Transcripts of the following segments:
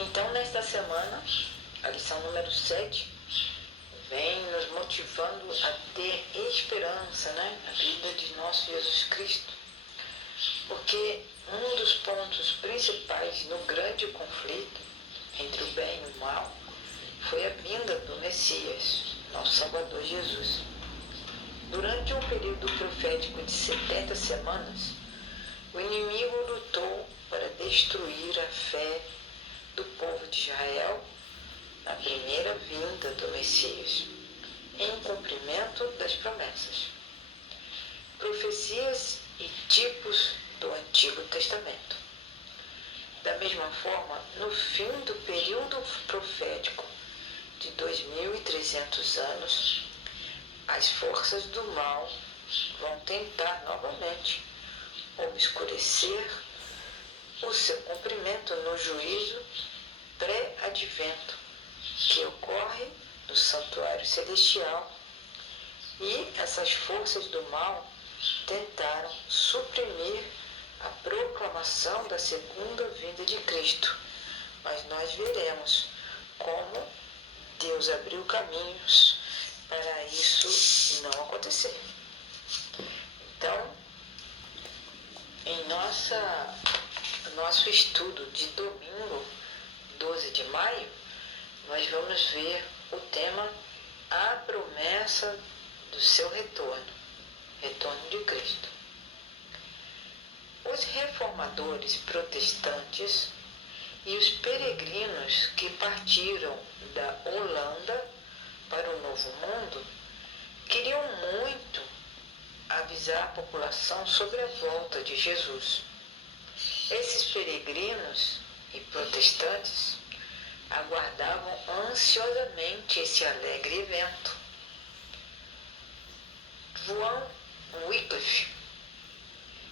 Então, nesta semana, a lição número 7 vem nos motivando a ter esperança, na vida de nosso Jesus Cristo. Porque um dos pontos principais no grande conflito entre o bem e o mal foi a vinda do Messias, nosso Salvador Jesus. Durante um período profético de 70 semanas, o inimigo lutou para destruir a fé do povo de Israel na primeira vinda do Messias, em cumprimento das promessas, profecias e tipos do Antigo Testamento. Da mesma forma, no fim do período profético de 2300 anos, as forças do mal vão tentar novamente obscurecer o seu cumprimento no juízo pré-advento que ocorre no santuário celestial, e essas forças do mal tentaram suprimir a proclamação da segunda vinda de Cristo, mas nós veremos como Deus abriu caminhos para isso não acontecer. Então, em nosso estudo de domingo, 12 de maio, nós vamos ver o tema A Promessa do Seu Retorno de Cristo. Os reformadores protestantes e os peregrinos que partiram da Holanda para o Novo Mundo queriam muito avisar a população sobre a volta de Jesus. Esses peregrinos e protestantes aguardavam ansiosamente esse alegre evento. João Wycliffe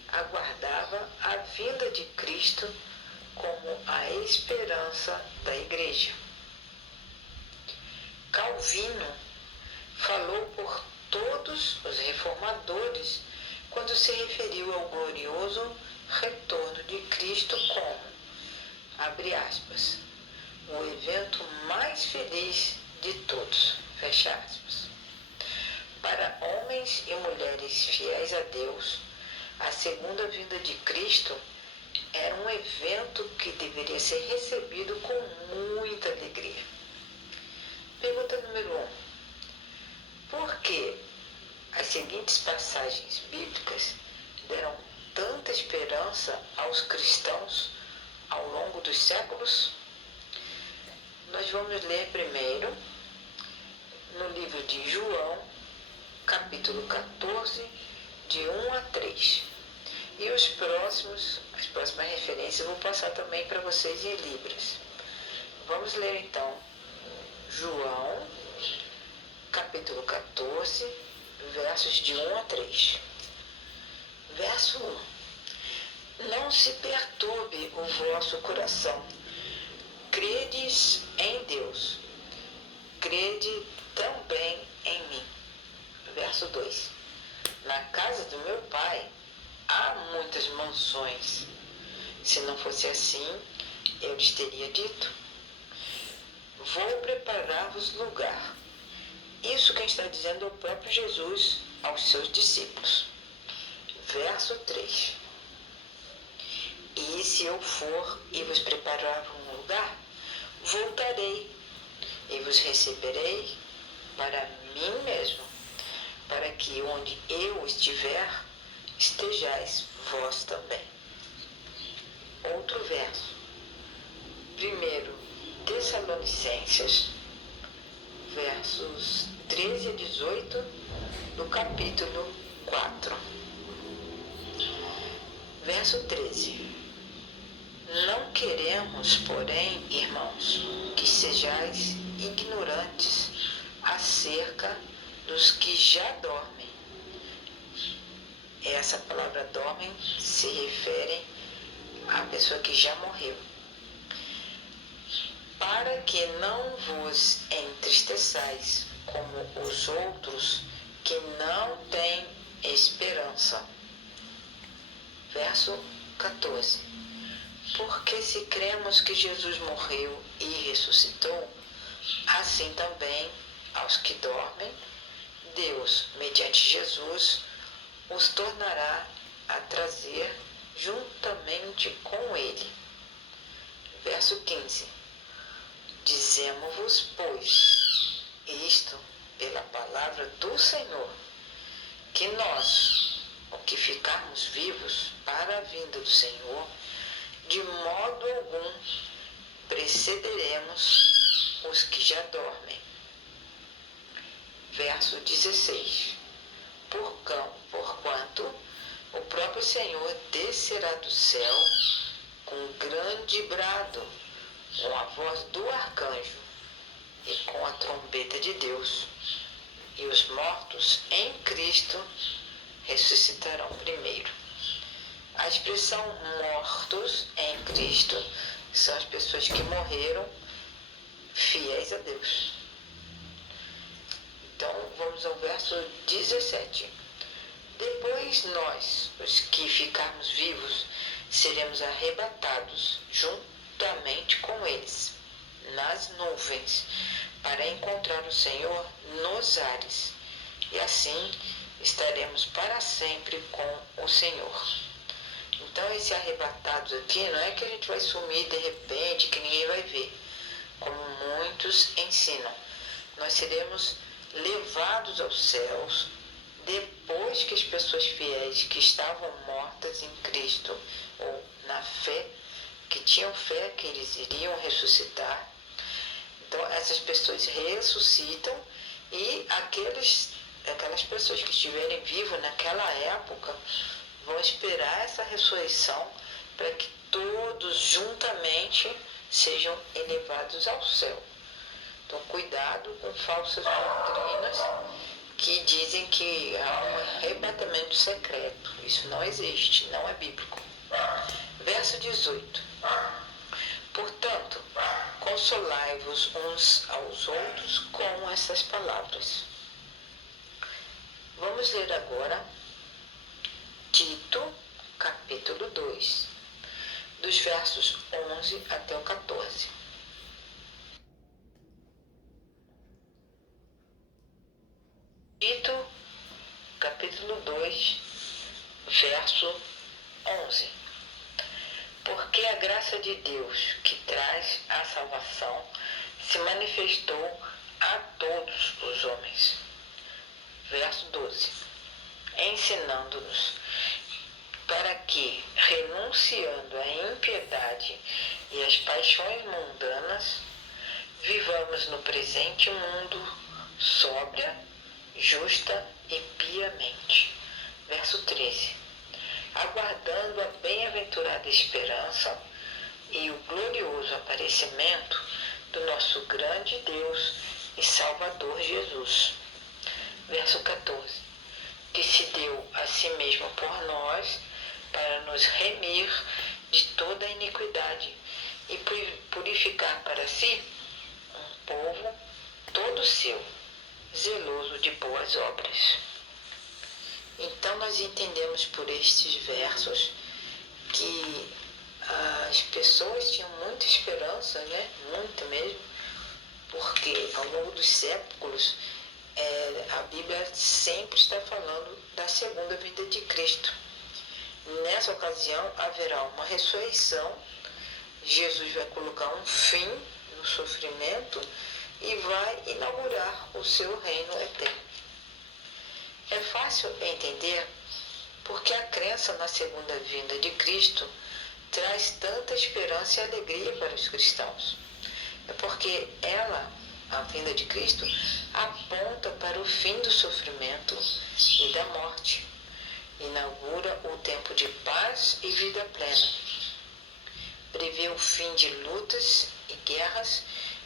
aguardava a vinda de Cristo como a esperança da Igreja. Calvino falou por todos os reformadores quando se referiu ao glorioso retorno de Cristo como, abre aspas, o evento mais feliz de todos, fecha aspas. Para homens e mulheres fiéis a Deus, a segunda vinda de Cristo era um evento que deveria ser recebido com muita alegria. Pergunta número 1. Por que as seguintes passagens bíblicas deram tanta esperança aos cristãos ao longo dos séculos? Nós vamos ler primeiro no livro de João, capítulo 14, de 1 a 3. E as próximas referências eu vou passar também para vocês em Libras. Vamos ler então João, capítulo 14, versos de 1 a 3. Verso 1. Não se perturbe o vosso coração. Credes em Deus, crede também em mim. Verso 2. Na casa do meu pai há muitas mansões. Se não fosse assim, eu lhes teria dito: vou preparar-vos lugar. Isso quem está dizendo é o próprio Jesus aos seus discípulos. Verso 3. E se eu for e vos preparar um lugar, voltarei e vos receberei para mim mesmo, para que onde eu estiver, estejais vós também. Outro verso. 1 Tessalonicenses, versos 13 a 18, do capítulo 4. Verso 13. Não queremos, porém, irmãos, que sejais ignorantes acerca dos que já dormem. Essa palavra dormem se refere à pessoa que já morreu. Para que não vos entristeçais como os outros que não têm esperança. Verso 14. Porque se cremos que Jesus morreu e ressuscitou, assim também aos que dormem, Deus, mediante Jesus, os tornará a trazer juntamente com ele. Verso 15. Dizemo-vos, pois, isto pela palavra do Senhor, que nós, o que ficarmos vivos para a vinda do Senhor, de modo algum precederemos os que já dormem. Verso 16. Porquanto o próprio Senhor descerá do céu com grande brado, com a voz do arcanjo e com a trombeta de Deus, e os mortos em Cristo ressuscitarão primeiro. A expressão mortos em Cristo são as pessoas que morreram fiéis a Deus. Então, vamos ao verso 17. Depois nós, os que ficarmos vivos, seremos arrebatados juntamente com eles, nas nuvens, para encontrar o Senhor nos ares, e assim estaremos para sempre com o Senhor. Então, esse arrebatados aqui não é que a gente vai sumir de repente, que ninguém vai ver, como muitos ensinam. Nós seremos levados aos céus depois que as pessoas fiéis que estavam mortas em Cristo ou na fé, que tinham fé que eles iriam ressuscitar. Então, essas pessoas ressuscitam e aquelas pessoas que estiverem vivas naquela época vão esperar essa ressurreição para que todos juntamente sejam elevados ao céu. Então, cuidado com falsas doutrinas que dizem que há um arrebatamento secreto. Isso não existe, não é bíblico. Verso 18. Portanto, consolai-vos uns aos outros com essas palavras. Vamos ler agora Tito, capítulo 2, dos versos 11 até o 14. Tito, capítulo 2, verso 11. Porque a graça de Deus, que traz a salvação, se manifestou a todos os homens. Verso 12. Ensinando-nos para que, renunciando à impiedade e às paixões mundanas, vivamos no presente mundo sóbria, justa e piamente. Verso 13. Aguardando a bem-aventurada esperança e o glorioso aparecimento do nosso grande Deus e Salvador Jesus. Verso 14. Que se deu a si mesmo por nós para nos remir de toda a iniquidade e purificar para si um povo todo seu, zeloso de boas obras. Então nós entendemos por estes versos que as pessoas tinham muita esperança, né? Muita mesmo, porque ao longo dos séculos a Bíblia sempre está falando da segunda vinda de Cristo. Nessa ocasião haverá uma ressurreição, Jesus vai colocar um fim no sofrimento e vai inaugurar o seu reino eterno. É fácil entender porque a crença na segunda vinda de Cristo traz tanta esperança e alegria para os cristãos. É porque ela, a vinda de Cristo, aponta para o fim do sofrimento e da morte. Inaugura o tempo de paz e vida plena. Prevê o fim de lutas e guerras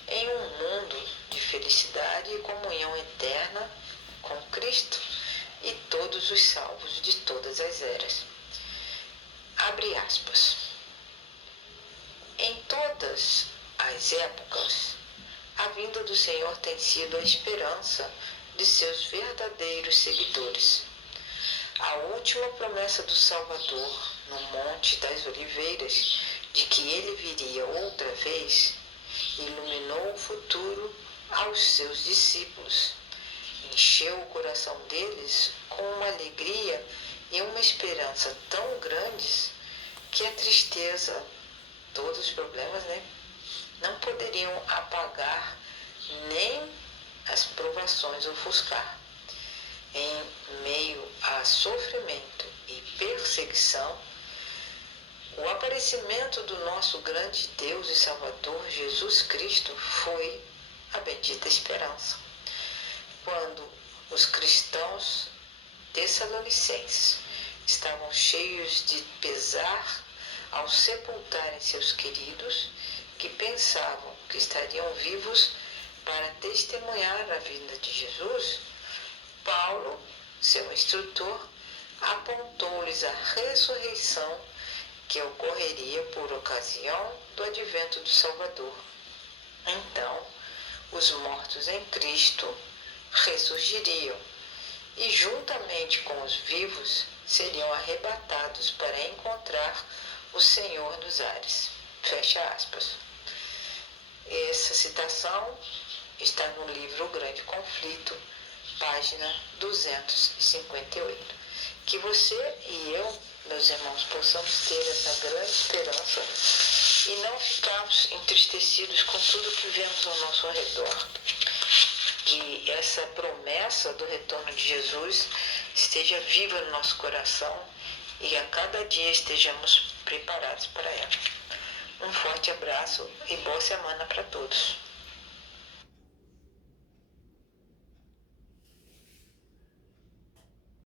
em um mundo de felicidade e comunhão eterna com Cristo e todos os salvos de todas as eras. Abre aspas. Em todas as épocas, a vinda do Senhor tem sido a esperança de seus verdadeiros seguidores. A última promessa do Salvador, no Monte das Oliveiras, de que ele viria outra vez, iluminou o futuro aos seus discípulos, encheu o coração deles com uma alegria e uma esperança tão grandes que a tristeza, todos os problemas, não poderiam apagar nem as provações ofuscar. Em meio a sofrimento e perseguição, o aparecimento do nosso grande Deus e Salvador Jesus Cristo foi a bendita esperança. Quando os cristãos tessalonicenses estavam cheios de pesar ao sepultarem seus queridos, que pensavam que estariam vivos para testemunhar a vinda de Jesus, Paulo, seu instrutor, apontou-lhes a ressurreição que ocorreria por ocasião do advento do Salvador. Então, os mortos em Cristo ressurgiriam e, juntamente com os vivos, seriam arrebatados para encontrar o Senhor nos ares. Fecha aspas. Essa citação está no livro O Grande Conflito, página 258. Que você e eu, meus irmãos, possamos ter essa grande esperança e não ficarmos entristecidos com tudo que vemos ao nosso redor. Que essa promessa do retorno de Jesus esteja viva no nosso coração e a cada dia estejamos preparados para ela. Um forte abraço e boa semana para todos.